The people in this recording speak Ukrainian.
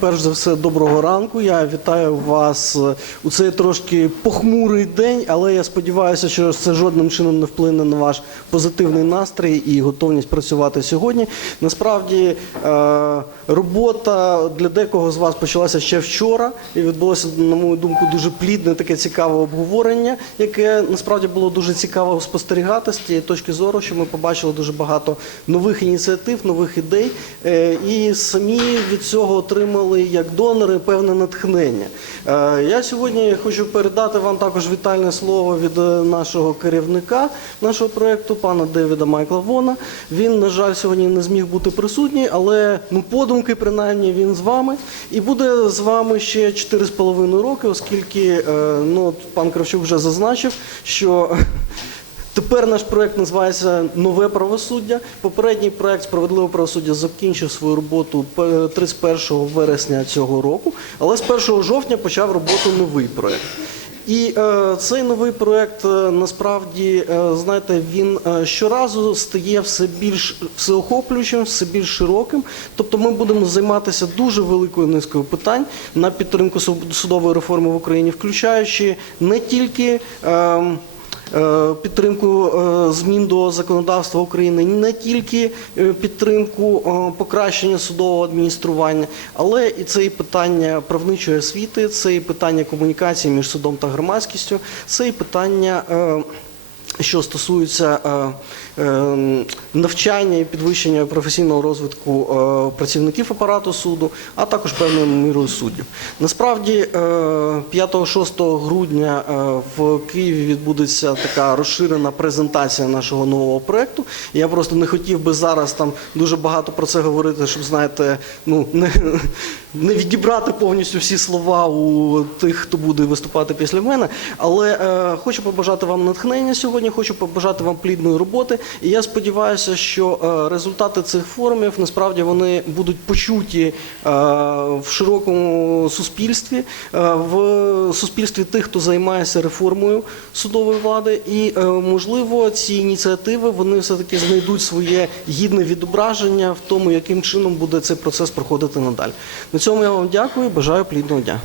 Перш за все, доброго ранку. Я вітаю вас е, у цей трошки похмурий день, але я сподіваюся, що це жодним чином не вплине на ваш позитивний настрій і готовність працювати сьогодні. Насправді е, робота для декого з вас почалася ще вчора, і відбулося, на мою думку, дуже плідне таке цікаве обговорення, яке насправді було дуже цікаво спостерігати з тієї точки зору, що ми побачили дуже багато нових ініціатив, нових ідей, е, і самі від цього отримали як донори певне натхнення. Е, Я сьогодні хочу передати вам також вітальне слово від е, нашого керівника нашого проєкту, пана Девіда Майкла Вона. Він, на жаль, сьогодні не зміг бути присутній, але ну, подумки, принаймні, він з вами. І буде з вами ще 4,5 роки, оскільки е, ну, пан Кравчук вже зазначив, що Тепер наш проект називається Нове правосуддя. Попередній проект Справедливе правосуддя закінчив свою роботу 31 вересня цього року, але з 1 жовтня почав роботу новий проект. І е, цей новий проект е, насправді, е, знаєте, він е, щоразу стає все більш всеохоплюючим, все більш широким. Тобто ми будемо займатися дуже великою низкою питань на підтримку судової реформи в Україні, включаючи не тільки. Е, підтримку е, змін до законодавства України, не тільки е, підтримку е, покращення судового адміністрування, але і це і питання правничої освіти, це і питання комунікації між судом та громадськістю, це і питання. Що стосується е, е, навчання і підвищення професійного розвитку е, працівників апарату суду, а також певною мірою суддів. Насправді, е, 5-6 грудня в Києві відбудеться така розширена презентація нашого нового проекту. Я просто не хотів би зараз там дуже багато про це говорити, щоб знаєте, ну не, не відібрати повністю всі слова у тих, хто буде виступати після мене. Але хочу побажати вам натхнення сьогодні, хочу побажати вам плідної роботи. І я сподіваюся, що е, результати цих форумів насправді вони будуть почуті е, в широкому суспільстві, е, в суспільстві тих, хто займається реформою судової влади. І можливо, ці ініціативи вони все таки знайдуть своє гідне відображення в тому, яким чином буде цей процес проходити надалі. На цьому я вам дякую. Бажаю плідного дня.